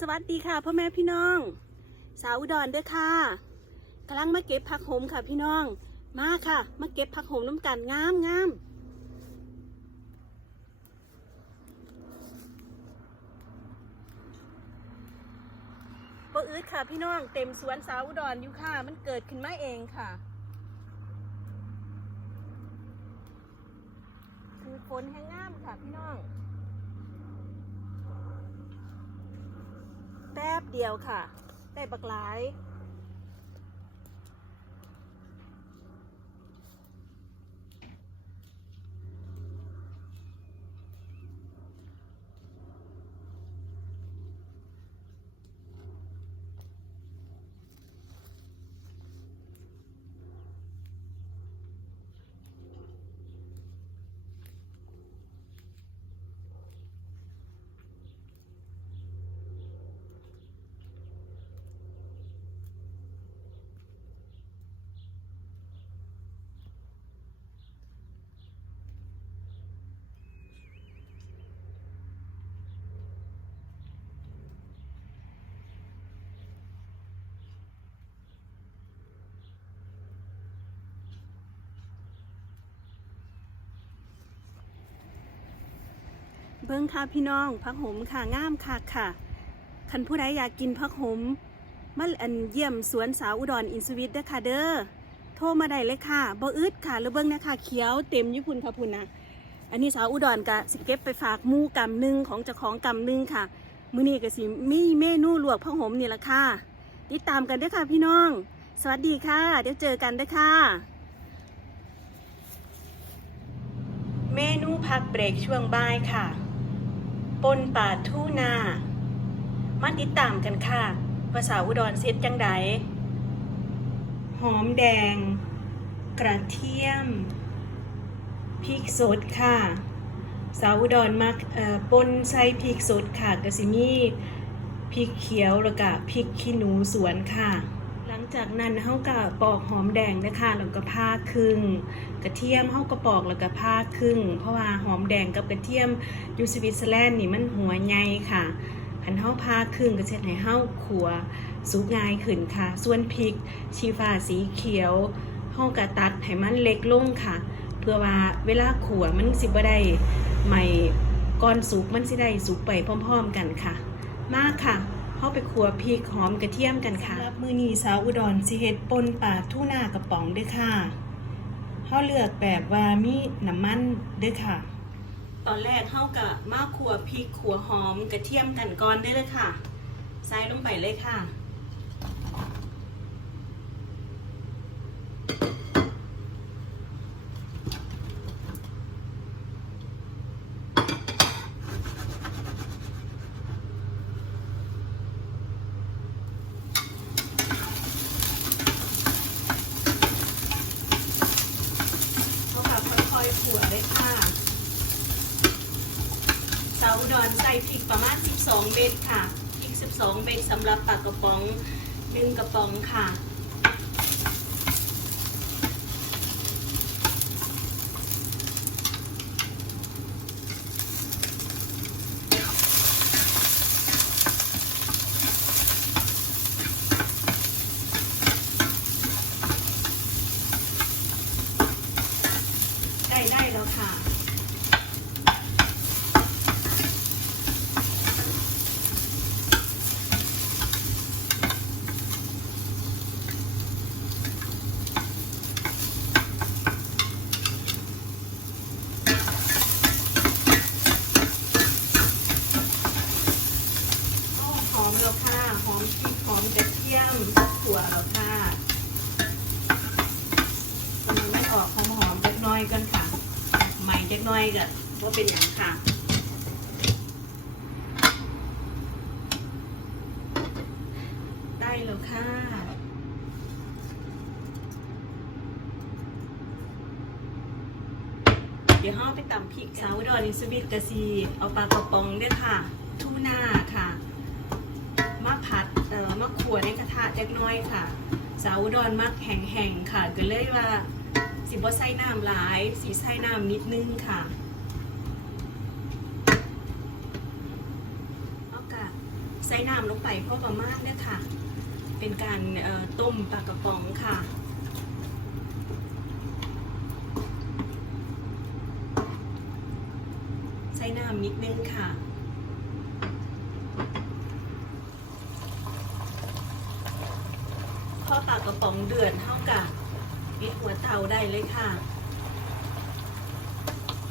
สวัสดีค่ะพ่อแม่พี่น้อง สาวอุดรเด้อค่ะกำลังมาเก็บผักโหมค่ะพี่น้อง มาค่ะ มาเก็บผักโหมน้ำกันงามงามบ่อืดค่ะพี่น้องเต็มสวนสาวอุดรอยู่ค่ะ มันเกิดขึ้นมาเองค่ะคือฝนแห้งงามค่ะพี่น้อง แป๊ บเดียวค่ะ ได้บักหลาย บิ้งค่ะพี่น้องผักหมค่ะงามค่ะค่ะคันผู้ใดอยากกินผักหมมาอันเยี่ยมสวนสาวอุดรอินสวิตเด้อค่ะเด้อโทรมาได้เลยค่ะบ่อึดค่ะแล้วเบิ้งนะคะเขียวเต็มญี่ปุ่นค่ะพุ่นนะอันนี้สาวอุดรกะสิเก็บไปฝากมู่กำหนึ่งของเจ้าของกำหนึ่งค่ะมื้อนี้ก็สิมีเมนูลวกผักหมนี่ละค่ะติดตามกันเด้อค่ะพี่น้อง สวัสดีค่ะ เดี๋ยวเจอกันเด้อค่ะเมนูพักเบรกช่วงบ่ายค่ะ ปนป่าทูนา มาติดตามกันค่ะ ภาษาอุดรเซตจังไดหอมแดง กระเทียม พริกสดค่ะ สาวอุดรมักปนใส่พริกสดค่ะกะสิมีพริกเขียวแล้วก็พริกขี้หนูสวนค่ะ หลังจากนั้นเฮาก็ปอกหอมแดงนะคะแล้วก็พาครึ่ง กระเทียมเฮาก็ปอกแล้วก็พาครึ่ง เพราะว่าหอมแดงกับกระเทียมยูสวิตเซอร์แลนด์นี่มันหัวใหญ่ค่ะคันเฮาพาครึ่งก็เช็ดให้เฮาขัวสุกง่ายขึ้นค่ะ ส่วนพริกชีฟ้าสีเขียวเฮาก็ตัดให้มันเล็กลงค่ะ เพื่อว่าเวลาขัวมันสิบ่ได้ใหม่ก่อนสุกมันสิได้สุกไปพร้อม ๆ กันค่ะ มากค่ะ เข้าไปครัวพริกหอมกระเทียมกันค่ะรับมือนี้สาวอุดรสิเฮ็ดปนปลาทูน่ากระป๋องเด้วยค่ะเขาเลือกแบบว่ามีน้ำมันเด้วยค่ะ ตอนแรกเข้ากับมาขัวพริกขัวหอมกระเทียมกันก่อนได้เลยค่ะใส่ลงไปเลยค่ะ เขากับค่อยๆขัวเลยค่ะ สาว อุดรใส่พริกประมาณ 12 เม็ดค่ะ พริก 12 เม็ดสำหรับปลากกระป๋อง1กระป๋องค่ะ ได้ได้แล้วค่ะ โอ้หอมแล้วค่ะ หอมพริกหอมกระเทียมถั่วแล้วค่ะกำลังไม่ออกหอมหอมๆเล็กน้อยกันค่ะ ใหม่เล็กน้อยกันว่าเป็นอย่างค่ะ ได้แล้วค่ะ เดี๋ยวห้าไปตำพริกสาวดอนอินสวิตกะซีเอาปลากระป๋องด้วยค่ะ ทูน่าค่ะมาผัดเอ่อมาขัวในกระทะเล็กน้อยค่ะ สาวดอนมักแห้งๆค่ะ ก็เลยว่าสิบ่ใส่น้ำหลาย สีใส่น้ำนิดนึงค่ะเอากะใส่น้ำลงไปพอประมาณเนี่ยค่ะ เป็นการเอ่อต้มปลากระป๋องค่ะ ใส่น้ำนิดนึงค่ะ พอปลากระป๋องเดือดเท่ากับปิดหัวเตาได้เลยค่ะ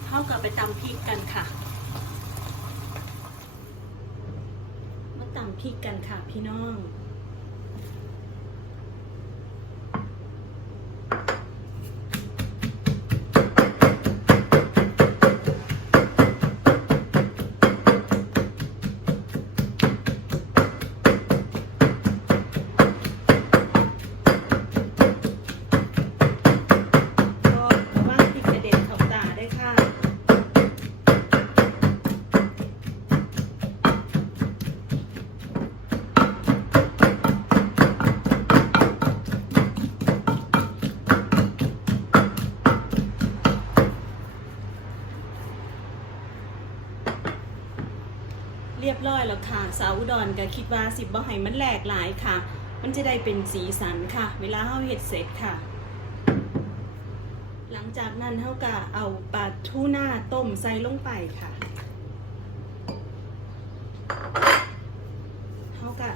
เท่ากับไปตำพริกกันค่ะ มาตำพริกกันค่ะพี่น้อง อุดรก็คิดว่าสิบบ่ให้มันแหลกหลายค่ะ มันจะได้เป็นสีสันค่ะ เวลาเฮาเฮ็ดเสร็จค่ะ หลังจากนั้นเฮาก็เอาปลาทูน่าต้มใส่ลงไปค่ะเฮาก็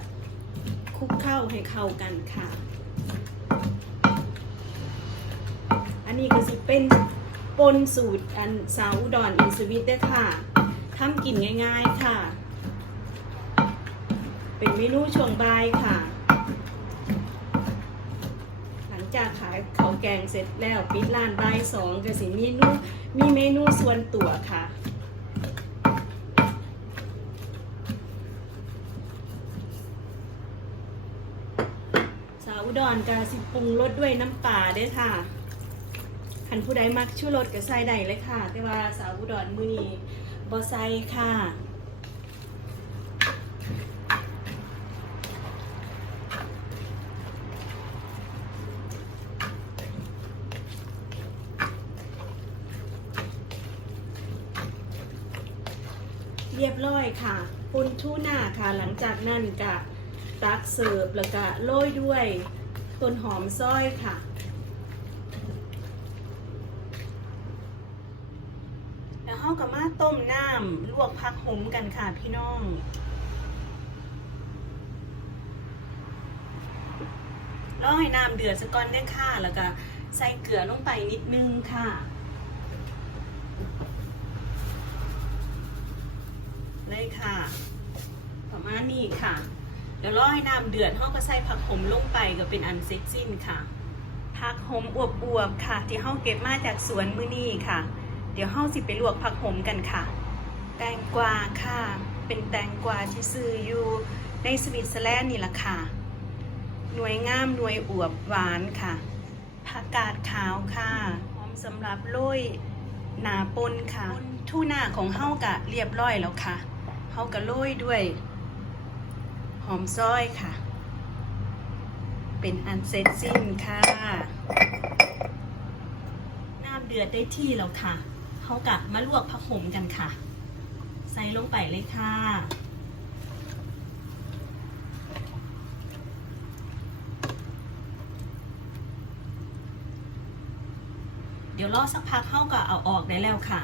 คลุกเข้าให้เข้ากันค่ะ อันนี้ก็สิเป็นปนสูตรอันสาวอุดรอินสวิตเด้อค่ะทำกินง่าย ๆ ค่ะ เป็นเมนูช่วงบ่ายค่ะ หลังจากขายข้าวแกงเสร็จแล้วปิดร้านบ่ายสองก็สิมีนูมีเมนูส่วนตัวค่ะสาวอุดรก็สิปรุงรสด้วยน้ำปลาด้วยค่ะคันผู้ใดมักชูรสก็ใส่ได้เลยค่ะ แต่ว่าสาวอุดรมื้อนี้บ่ใส่ค่ะ เรียบร้อยค่ะปุนทูน่าค่ะ หลังจากนั้นก็ตักเสิร์ฟแล้วก็โรยด้วยต้นหอมซอยค่ะแล้วเฮากับมาต้มน้ำลวกผักหมกันค่ะพี่น้องรอให้น้ำเดือดสักก่อนเด้อค่ะ แล้วก็ใส่เกลือลงไปนิดนึงค่ะ เลยค่ะ ประมาณนี้ค่ะ เดี๋ยวรอให้น้ำเดือดเราก็ใส่ผักขมลงไปก็เป็นอันเสร็จสิ้นค่ะ ผักขมอวบๆค่ะ ที่เฮาเก็บมาจากสวนมือนี้ค่ะ เดี๋ยวเฮาสิไปลวกผักขมกันค่ะ แตงกวาค่ะ เป็นแตงกวาที่ซื้ออยู่ในสวิตเซอร์แลนด์นี่แหละค่ะ หน่วยงามหน่วยอวบหวานค่ะ ผักกาดขาวค่ะ พร้อมสำหรับโรยหนาปนค่ะทูน่าของเฮากะเรียบร้อยแล้วค่ะ เฮากะโรยด้วย หอมซอยค่ะ เป็นอันเสร็จสิ้นค่ะ น้ำเดือดได้ที่แล้วค่ะเฮากะมาลวกผักหมกันค่ะ ใส่ลงไปเลยค่ะเดี๋ยวรอสักพักเข้าก็เอาออกได้แล้วค่ะ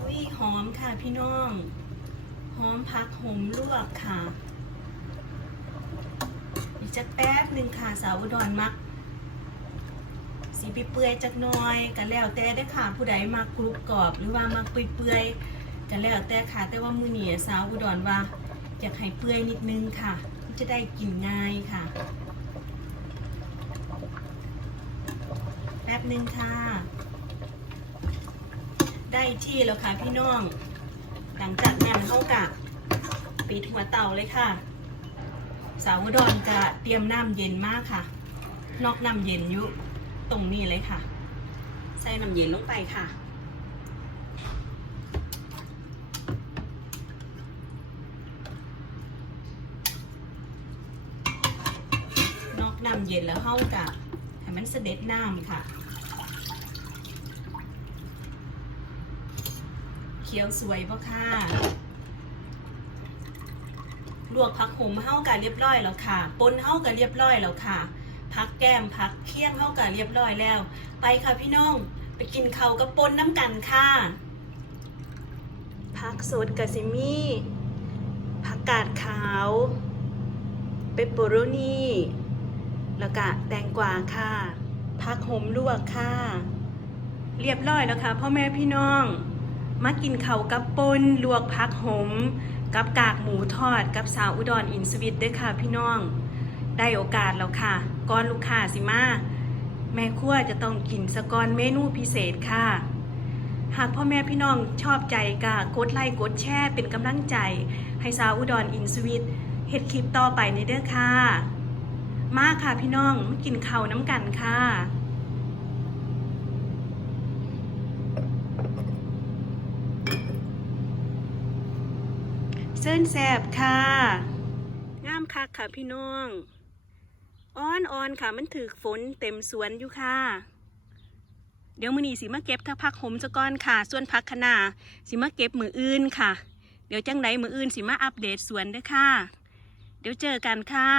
อุ้ยหอม ค่ะพี่น้องหอมพักหอมลวกค่ะ อีกจักแป๊บหนึ่งค่ะสาวอุดรมัก สีเปื่อยจักน้อยกันแล้วแต่ได้ค่ะผู้ใดมักกรุบกรอบหรือว่ามักเปื่อยๆกันแล้วแต่ค่ะแต่ว่ามือเหนียสาวอุดรว่าอยากให้เปื่อยนิดนึงค่ะ จะได้กินง่ายค่ะ แป๊บหนึ่งค่ะ ได้ที่แล้วค่ะพี่น้อง หลังจากนั้นเขากะปิดหัวเตาเลยค่ะ สาวอุดรจะเตรียมน้ำเย็นมากค่ะ นอกน้ำเย็นอยุตรงนี้เลยค่ะ ใส่น้ำเย็นลงไปค่ะนอกน้ำเย็นแล้วเข้ากะให้มันเสด็จน้ำค่ะ ขียวสวยบ่ค่ะลวกผักหมเฮากันเรียบร้อยแล้วค่ะปนเฮากันเรียบร้อยแล้วค่ะพักแก้มพักเคี่ยงเฮากันเรียบร้อยแล้ว ไปค่ะพี่น้องไปกินเขากับปนน้ำกันค่ะผักสดกะซิมีผักกาดขาวเปปเปอโรนีแล้วก็แตงกวาค่ะผักหมลวกค่ะ เรียบร้อยแล้วค่ะพ่อแม่พี่น้อง มากินเขากับปนลวกผักหม กับกากหมูทอด กับสาวอุดรอินสวิตด้วยค่ะพี่น้อง ได้โอกาสแล้วค่ะก่อนลูกค้าสิมาแม่ครัวจะต้องกินสกอนเมนูพิเศษค่ะ หากพ่อแม่พี่น้องชอบใจก็กดไลค์กดแชร์เป็นกำลังใจ ให้สาวอุดรอินสวิตเฮ็ดคลิปต่อไปในเด้อค่ะ มาค่ะพี่น้องมากินข้าวน้ำกันค่ะ เส้นแสบค่ะ งามคักค่ะพี่น้อง อ้อนออนค่ะมันถือฝนเต็มสวนอยู่ค่ะ เดี๋ยวมือนี้สิมาเก็บถ้าพักหมจะก้อนค่ะ ส่วนพักขนาสิมาเก็บมืออื่นค่ะ เดี๋ยวจังไดมืออื่นสิมาอัปเดตสวนด้วยค่ะ เดี๋ยวเจอกันค่ะ